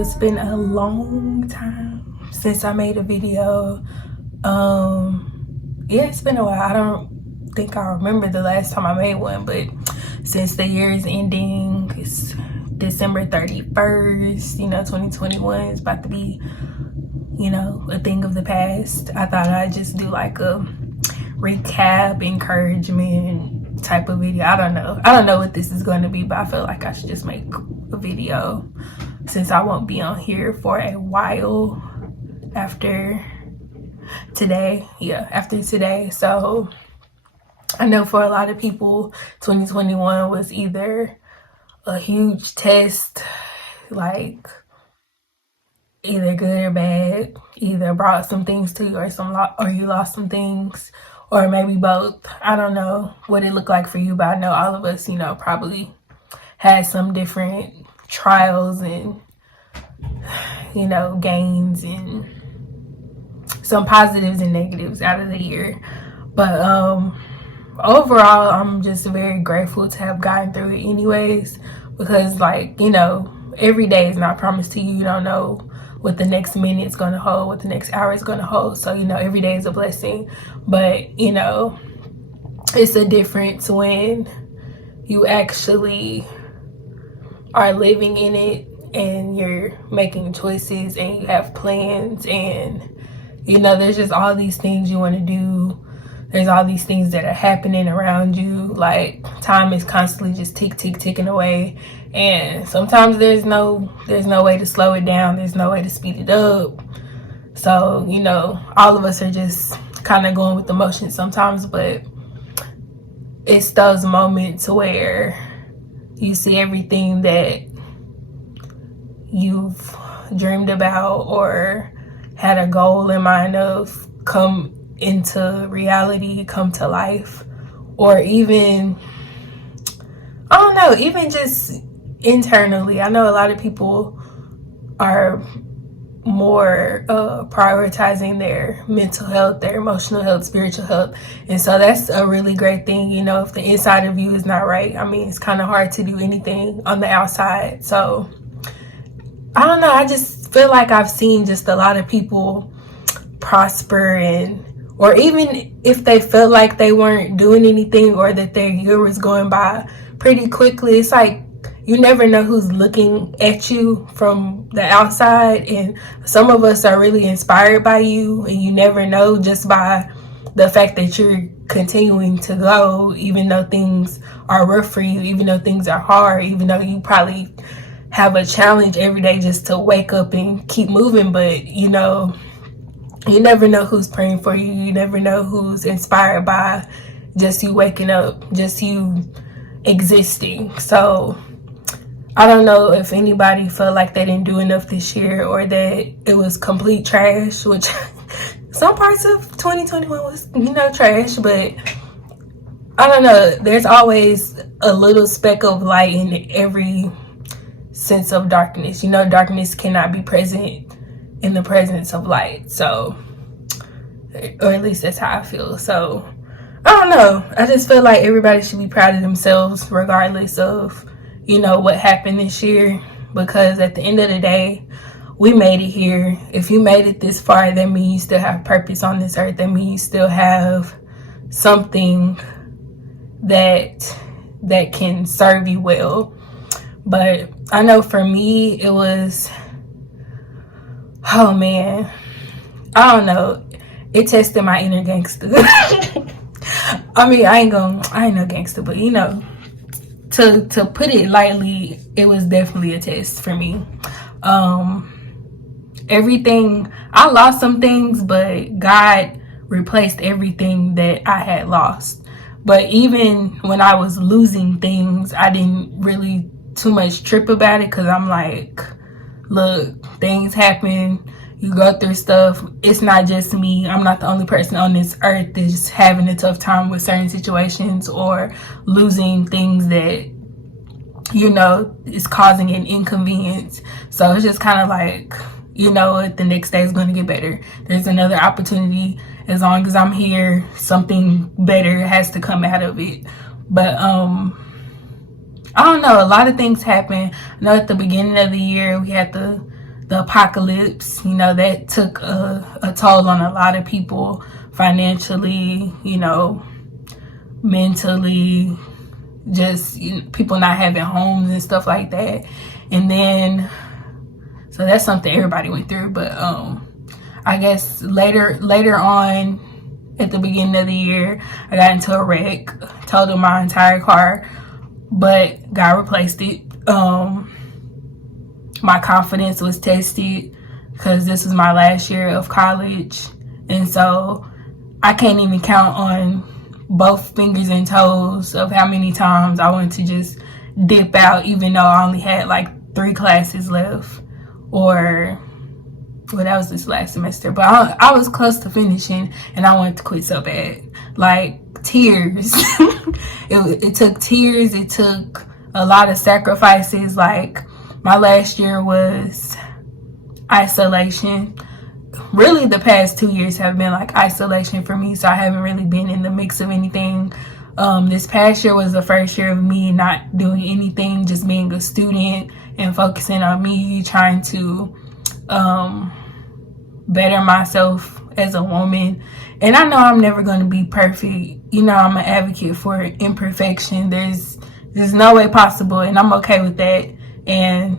it's been a long time since I made a video. Yeah, it's been a while. I don't think I remember the last time I made one, but since the year is ending, it's December 31st, 2021 is about to be, a thing of the past. I thought I'd just do like a recap, encouragement type of video. I don't know what this is going to be, but I feel like I should just make a video since I won't be on here for a while after today. So I know for a lot of people 2021 was either a huge test, like either good or bad, either brought some things to you or you lost some things, or maybe both. I don't know what it looked like for you, but I know all of us, probably had some different trials and, gains and some positives and negatives out of the year. But overall, I'm just very grateful to have gotten through it anyways, because every day is not promised to you. You don't know what the next minute is going to hold, what the next hour is going to hold. So, every day is a blessing. But, it's a difference when you actually are living in it and you're making choices and you have plans and, there's just all these things you want to do. There's all these things that are happening around you. Like, time is constantly just ticking away. And sometimes there's no way to slow it down. There's no way to speed it up. So, all of us are just kind of going with the motions sometimes. But it's those moments where you see everything that you've dreamed about or had a goal in mind of come into reality, come to life, or even, I don't know, even just internally. I know a lot of people are more prioritizing their mental health, their emotional health, spiritual health, and so that's a really great thing. If the inside of you is not right, it's kind of hard to do anything on the outside. So I don't know, I just feel like I've seen just a lot of people prosper, or even if they felt like they weren't doing anything or that their year was going by pretty quickly, it's like you never know who's looking at you from the outside, and some of us are really inspired by you, and you never know just by the fact that you're continuing to go, even though things are rough for you, even though things are hard, even though you probably have a challenge every day just to wake up and keep moving. But you never know who's praying for you. You never know who's inspired by just you waking up, just you existing. So I don't know if anybody felt like they didn't do enough this year or that it was complete trash, which some parts of 2021 was, trash, but I don't know. There's always a little speck of light in every sense of darkness. Darkness cannot be present in the presence of light. So, or at least that's how I feel. So I don't know, I just feel like everybody should be proud of themselves regardless of what happened this year, because at the end of the day, we made it here. If you made it this far, that means you still have purpose on this earth. That means you still have something that can serve you well. But I know for me, it was, oh man, I don't know, it tested my inner gangster. I ain't no gangster, but to put it lightly, it was definitely a test for me. Everything, I lost some things, but God replaced everything that I had lost. But even when I was losing things, I didn't really too much trip about it, because I'm like, look, things happen, you go through stuff. It's not just me. I'm not the only person on this earth that's having a tough time with certain situations or losing things that is causing an inconvenience. So it's just kind of like, the next day is going to get better. There's another opportunity. As long as I'm here, something better has to come out of it. But I don't know, a lot of things happen. I know at the beginning of the year we had the the apocalypse, you know, that took a toll on a lot of people financially, you know, mentally, just, you know, people not having homes and stuff like that. And then, so that's something everybody went through. But I guess later on, at the beginning of the year, I got into a wreck, totaled my entire car, but God replaced it. My confidence was tested because this was my last year of college, and so I can't even count on both fingers and toes of how many times I wanted to just dip out, even though I only had like 3 classes left, or well, that was this last semester, but I was close to finishing, and I wanted to quit so bad. Like, tears. It took tears. It took a lot of sacrifices. Like, my last year was isolation. Really, the past 2 years have been like isolation for me, so I haven't really been in the mix of anything. This past year was the first year of me not doing anything, just being a student and focusing on me, trying to better myself as a woman. And I know I'm never going to be perfect. You know, I'm an advocate for imperfection. There's no way possible, and I'm okay with that. And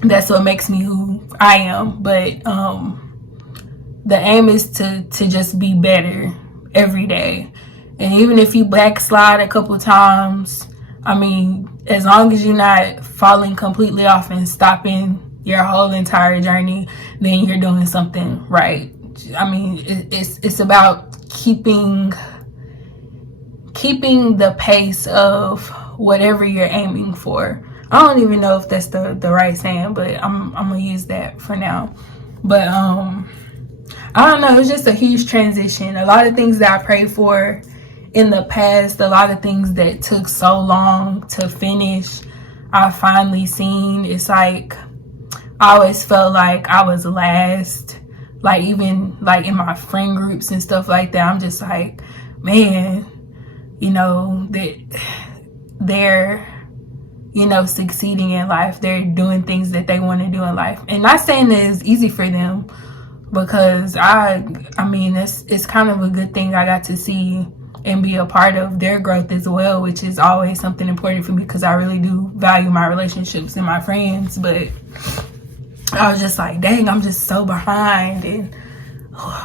that's what makes me who I am. But the aim is to just be better every day. And even if you backslide a couple times, I mean, as long as you're not falling completely off and stopping your whole entire journey, then you're doing something right. I mean, it's about keeping the pace of whatever you're aiming for. I don't even know if that's the right saying, but I'm gonna use that for now. But I don't know, it's just a huge transition. A lot of things that I prayed for in the past, a lot of things that took so long to finish, I finally seen. It's like I always felt like I was last, like even like in my friend groups and stuff like that. I'm just like, man, you know, that they're, you know, succeeding in life. They're doing things that they want to do in life. And not saying that it's easy for them, because I mean, it's kind of a good thing I got to see and be a part of their growth as well, which is always something important for me, because I really do value my relationships and my friends. But I was just like, dang, I'm just so behind, and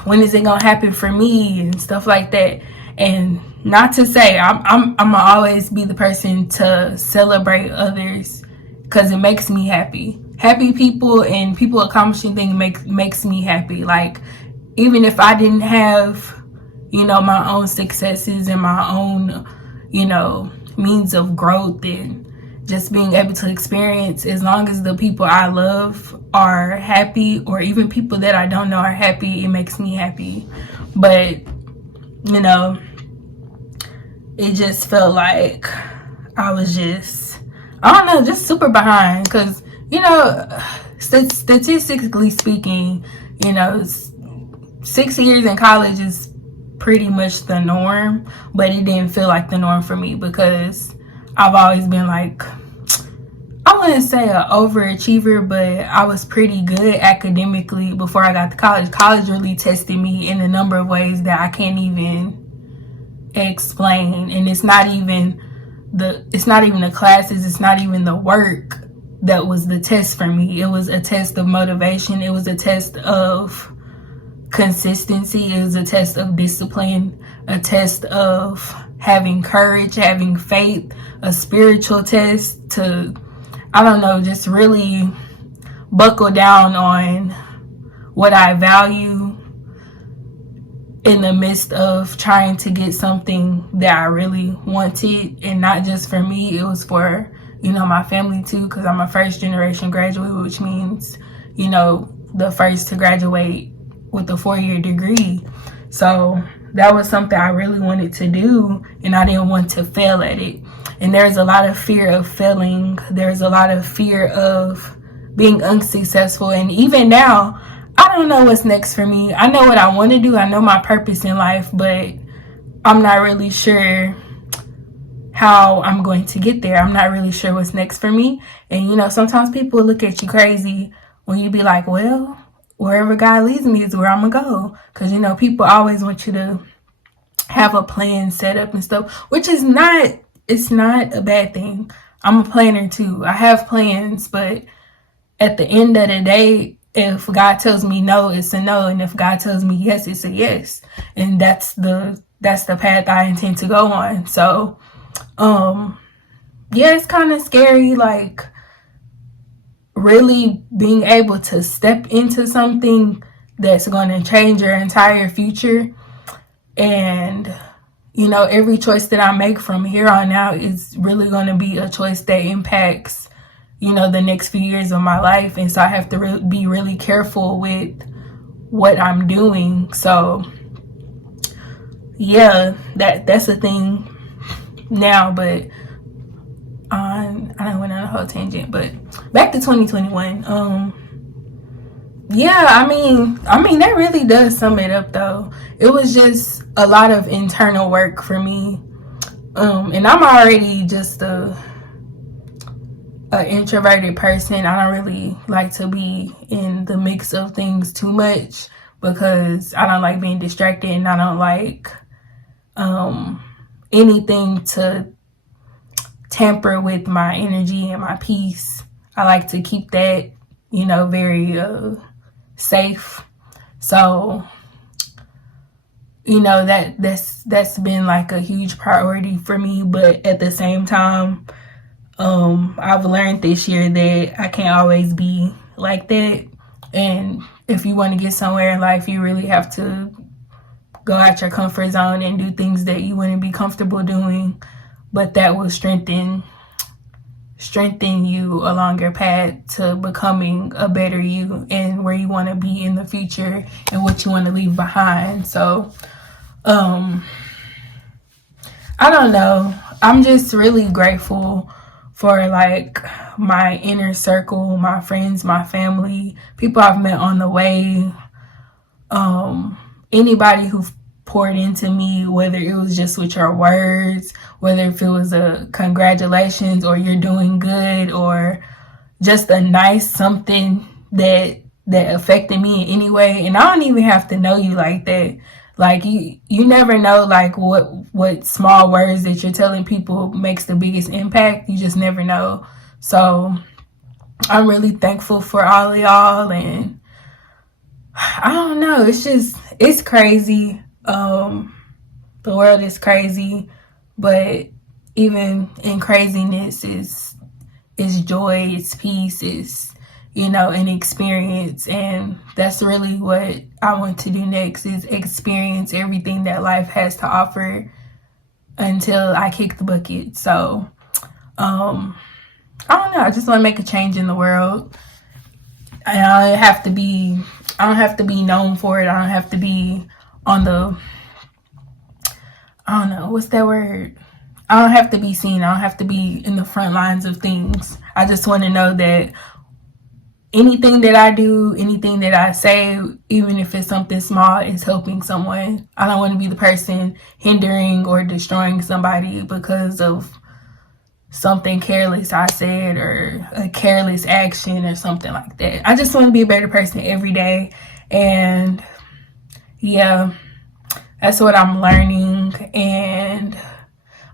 when is it gonna happen for me and stuff like that. And not to say I'm gonna always be the person to celebrate others, because it makes me happy. Happy people and people accomplishing things makes me happy. Like, even if I didn't have, you know, my own successes and my own, you know, means of growth and just being able to experience, as long as the people I love are happy, or even people that I don't know are happy, it makes me happy. But, you know, it just felt like I was just, I don't know, just super behind. Because, you know, statistically speaking, you know, 6 years in college is pretty much the norm, but it didn't feel like the norm for me, because I've always been like, I wouldn't say an overachiever, but I was pretty good academically before I got to college. College really tested me in a number of ways that I can't even explain. And it's not even the classes, it's not even the work that was the test for me. It was a test of motivation. It was a test of consistency. It was a test of discipline, a test of having courage, having faith, a spiritual test to, I don't know, just really buckle down on what I value in the midst of trying to get something that I really wanted. And not just for me, it was for, you know, my family too, because I'm a first generation graduate, which means, you know, the first to graduate with a 4-year degree. So that was something I really wanted to do, and I didn't want to fail at it. And there's a lot of fear of failing. There's a lot of fear of being unsuccessful. And even now, I don't know what's next for me. I know what I want to do. I know my purpose in life, but I'm not really sure how I'm going to get there. I'm not really sure what's next for me. And, you know, sometimes people look at you crazy when you be like, well, wherever God leads me is where I'm gonna go. Because, you know, people always want you to have a plan set up and stuff, which is not, it's not a bad thing. I'm a planner too. I have plans, but at the end of the day, if God tells me no, it's a no, and if God tells me yes, it's a yes, and that's the path I intend to go on. So, yeah, it's kind of scary, like really being able to step into something that's going to change your entire future. And, you know, every choice that I make from here on out is really going to be a choice that impacts, you know, the next few years of my life. And so I have to be really careful with what I'm doing. So yeah, that's the thing now. But I don't went on a whole tangent, but back to 2021. Yeah, I mean that really does sum it up though. It was just a lot of internal work for me. And I'm already just a introverted person. I don't really like to be in the mix of things too much because I don't like being distracted, and I don't like anything to tamper with my energy and my peace. I like to keep that, you know, very safe. So, you know, that's been like a huge priority for me. But at the same time, I've learned this year that I can't always be like that. And if you want to get somewhere in life, you really have to go out your comfort zone and do things that you wouldn't be comfortable doing, but that will strengthen you along your path to becoming a better you and where you want to be in the future and what you want to leave behind. So I don't know, I'm just really grateful for like my inner circle, my friends, my family, people I've met on the way, anybody who poured into me, whether it was just with your words, whether if it was a congratulations or you're doing good, or just a nice something that affected me in any way. And I don't even have to know you like that. Like you never know like what small words that you're telling people makes the biggest impact. You just never know. So I'm really thankful for all of y'all, and I don't know, it's crazy. The world is crazy, but even in craziness is joy, it's peace, it's, you know, an experience. And that's really what I want to do next, is experience everything that life has to offer until I kick the bucket. So I don't know, I just want to make a change in the world. And I don't have to be known for it. I don't have to be on the, I don't know, what's that word? I don't have to be seen. I don't have to be in the front lines of things. I just want to know that anything that I do, anything that I say, even if it's something small, is helping someone. I don't want to be the person hindering or destroying somebody because of something careless I said or a careless action or something like that. I just want to be a better person every day. And yeah, that's what I'm learning. And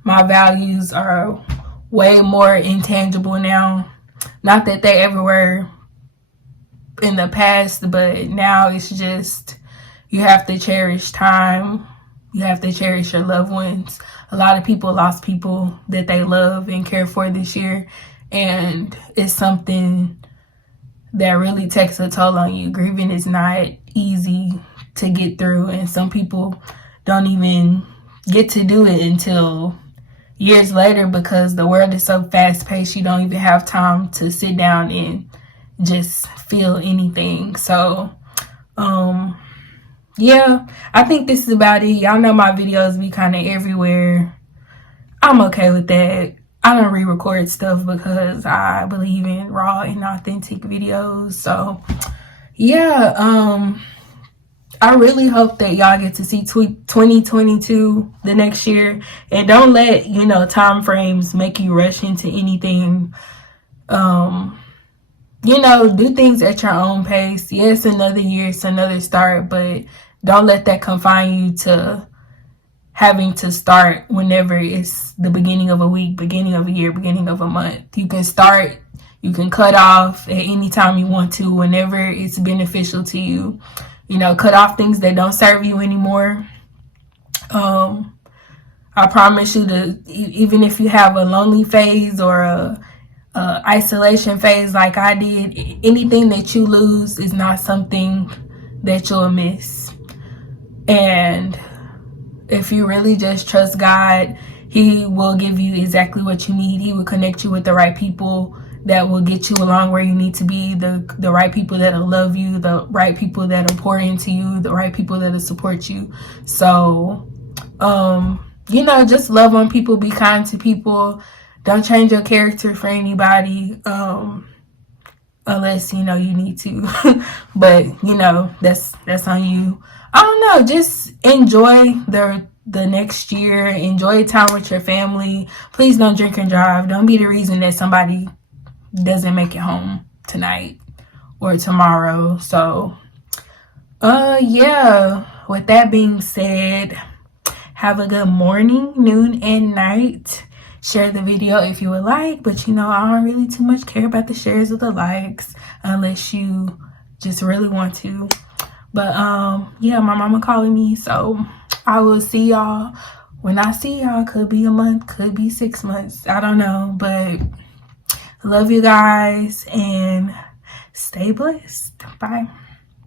my values are way more intangible now. Not that they ever were in the past, but now it's just, you have to cherish time. You have to cherish your loved ones. A lot of people lost people that they love and care for this year. And it's something that really takes a toll on you. Grieving is not easy to get through. And some people don't even get to do it until years later because the world is so fast paced. You don't even have time to sit down and just feel anything. So, yeah, I think this is about it. Y'all know my videos be kind of everywhere. I'm okay with that. I don't re-record stuff because I believe in raw and authentic videos. So, yeah, I really hope that y'all get to see 2022 the next year. And don't let, time frames make you rush into anything. do things at your own pace. Yes, another year, it's another start, but don't let that confine you to having to start whenever it's the beginning of a week, beginning of a year, beginning of a month. You can start, you can cut off at any time you want to, whenever it's beneficial to you. Cut off things that don't serve you anymore. I promise you, even if you have a lonely phase or a isolation phase like I did, anything that you lose is not something that you'll miss. And if you really just trust God, He will give you exactly what you need. He will connect you with the right people that will get you along where you need to be, the right people that'll love you, the right people that'll pour into you, the right people that'll support you. So, just love on people, be kind to people. Don't change your character for anybody, unless you need to. But that's on you. I don't know, just enjoy the next year. Enjoy time with your family. Please don't drink and drive. Don't be the reason that somebody doesn't make it home tonight or tomorrow. So yeah, with that being said, have a good morning, noon, and night. Share the video if you would like, but I don't really too much care about the shares or the likes unless you just really want to. But yeah, my mama calling me, so I will see y'all when I see y'all. Could be a month, could be 6 months, I don't know. But love you guys and stay blessed. Bye.